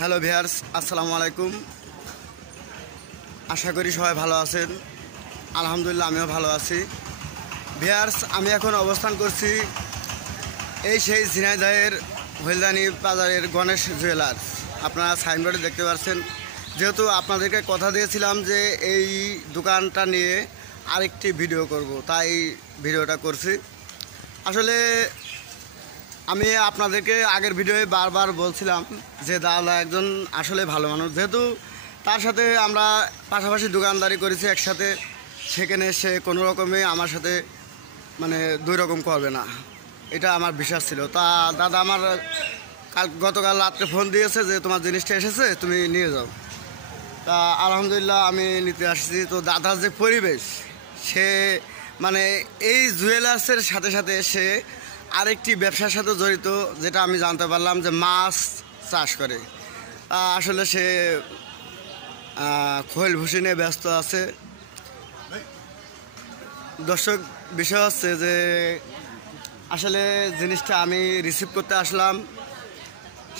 Hello viewers, আসসালামু আলাইকুম। আশা করি সবাই ভালো আছেন। আলহামদুলিল্লাহ আমিও ভালো আছি। ভিউয়ার্স, আমি এখন অবস্থান করছি সেই ঝিনাইদহের হলদানি বাজারের গণেশ জুয়েলার্স। আপনারা সাইনবোর্ডে দেখতে পাচ্ছেন। যেহেতু আপনাদেরকে কথা দিয়েছিলাম যে এই দোকানটা নিয়ে আরেকটি ভিডিও করব, তাই ভিডিওটা করছি। আসলে আমি আপনাদেরকে আগের ভিডিওয়ে বারবার বলছিলাম যে দাদা একজন আসলে ভালো মানুষ, যেহেতু তার সাথে আমরা পাশাপাশি দোকানদারি করেছি একসাথে, সেখানে সে কোনো রকমে আমার সাথে দুই রকম করবে না, এটা আমার বিশ্বাস ছিল। তা দাদা আমার গতকাল রাত্রে ফোন দিয়েছে যে তোমার জিনিসটা এসেছে, তুমি নিয়ে যাও। তা আলহামদুলিল্লাহ আমি নিতে আসছি। তো দাদার যে পরিবেশ, সে এই জুয়েলার্সের সাথে সাথে সে আরেকটি ব্যবসার সাথে জড়িত, যেটা আমি জানতে পারলাম যে মাছ চাষ করে। আসলে সে খৈল ভুসি নিয়ে ব্যস্ত আছে। দর্শক, বিষয় হচ্ছে যে আসলে জিনিসটা আমি রিসিভ করতে আসলাম,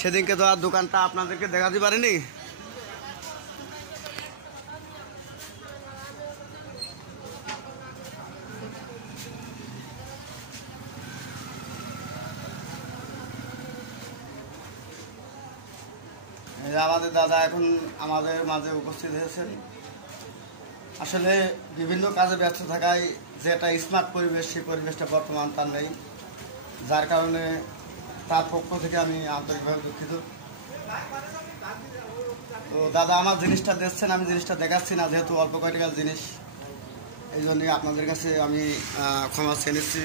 সেদিনকে তো আর দোকানটা আপনাদেরকে দেখাতে পারিনি। আমাদের দাদা এখন আমাদের মাঝে উপস্থিত হয়েছেন। আসলে বিভিন্ন কাজে ব্যস্ত থাকায় যে একটা স্মার্ট পরিবেশ, সেই পরিবেশটা বর্তমান তার নেই, যার কারণে তার পক্ষ থেকে আমি আন্তরিকভাবে দুঃখিত। তো দাদা আমার জিনিসটা দেখছেন, আমি জিনিসটা দেখাচ্ছি না, যেহেতু অল্প কয়েকটার জিনিস, এই জন্যই আপনাদের কাছে আমি ক্ষমা চেয়ে নিচ্ছি।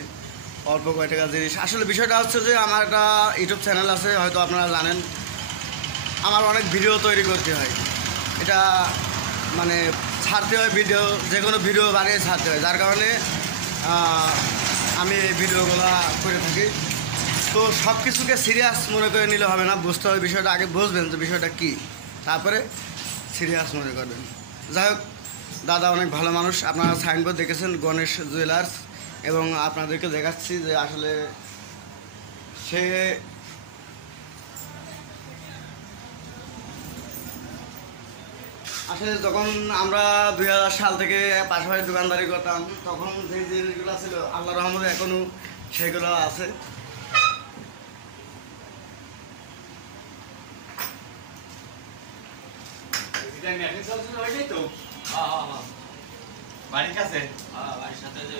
অল্প কয়েকটার জিনিস। আসলে বিষয়টা হচ্ছে যে আমার একটা ইউটিউব চ্যানেল আছে, হয়তো আপনারা জানেন। আমার অনেক ভিডিও তৈরি করতে হয়, এটা ছাড়তে হয় ভিডিও, যে কোনো ভিডিও বানিয়ে ছাড়তে হয়, যার কারণে আমি এই ভিডিওগুলো করে থাকি। তো সব কিছুকে সিরিয়াস মনে করে নিলে হবে না, বুঝতে হবে বিষয়টা, আগে বুঝবেন যে বিষয়টা কী, তারপরে সিরিয়াস মনে করবেন। যাই হোক, দাদা অনেক ভালো মানুষ। আপনারা সাইনবোর্ড দেখেছেন গণেশ জুয়েলার্স, এবং আপনাদেরকে দেখাচ্ছি যে আসলে সে যখন আমরা 2000 সাল থেকে পাশাপাশি দোকানদারি করতাম, তখন যে জিনিসগুলো ছিল আল্লাহ রহমতে এখনও সেগুলো আছে। বাড়ির কাছে বাড়ির সাথে যে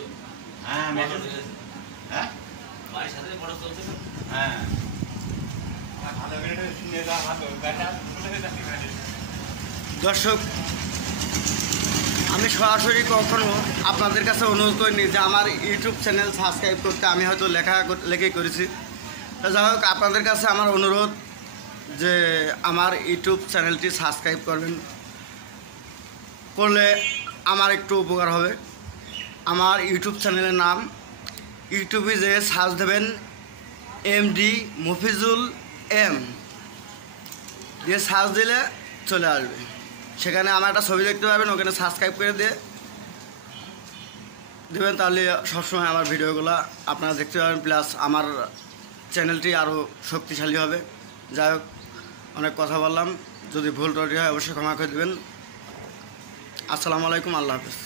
হ্যাঁ হ্যাঁ বাড়ির সাথে মোটর চলছে না। হ্যাঁ ভালো করে শুনে যা ভালো বেটা শুনে যাচ্ছি। দর্শক, আমি সরাসরি কখনো আপনাদের কাছে অনুরোধ করিনি যে আমার ইউটিউব চ্যানেল সাবস্ক্রাইব করতে, আমি হয়তো লেখাই করেছি। যাই হোক, আপনাদের কাছে আমার অনুরোধ যে আমার ইউটিউব চ্যানেলটি সাবস্ক্রাইব করবেন, করলে আমার একটু উপকার হবে। আমার ইউটিউব চ্যানেলের নাম, ইউটিউবে যে সার্চ দেবেন MD মফিজুল M দিয়ে সার্চ দিলে চলে আসবে, সেখানে আমার একটা ছবি দেখতে পাবেন, ওখানে সাবস্ক্রাইব করে দেবেন, তাহলে সবসময় আমার ভিডিওগুলো আপনারা দেখতে পাবেন, প্লাস আমার চ্যানেলটি আরও শক্তিশালী হবে। যাই হোক, অনেক কথা বললাম, যদি ভুল ত্রুটি হয় অবশ্যই ক্ষমা করে দেবেন। আসসালামু আলাইকুম, আল্লাহ হাফেজ।